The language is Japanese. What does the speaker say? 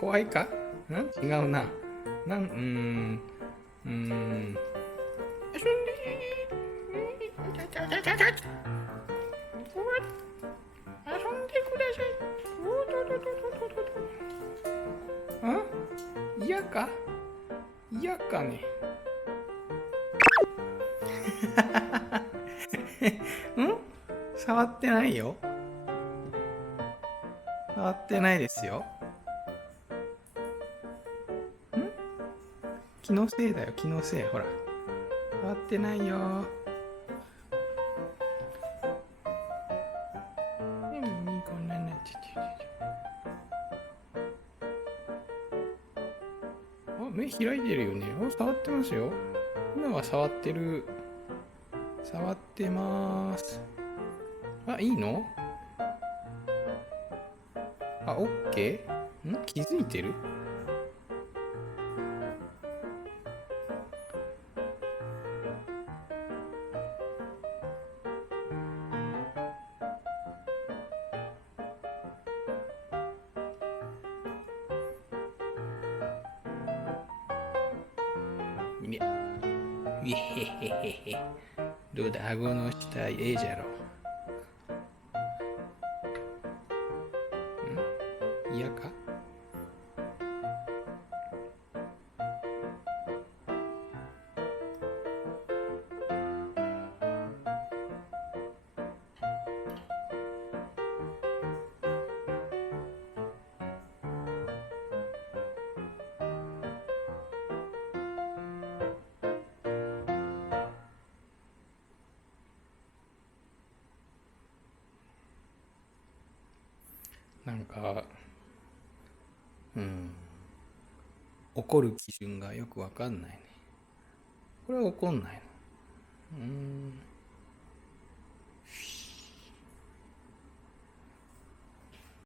怖いか？違うな。遊んでください。嫌か？嫌かね。触ってないよ。触ってないですよ。気のせいだよ、気のせい。ほら。触ってないよ。こんなになっちゃって。目開いてるよね。触ってますよ。今は触ってる。触ってます。いいの？オッケー？気づいてる？いや、へへへへ。どうだ、顎の下、ええじゃろ。嫌か？なんか、怒る基準がよくわかんないね。これは怒んないの。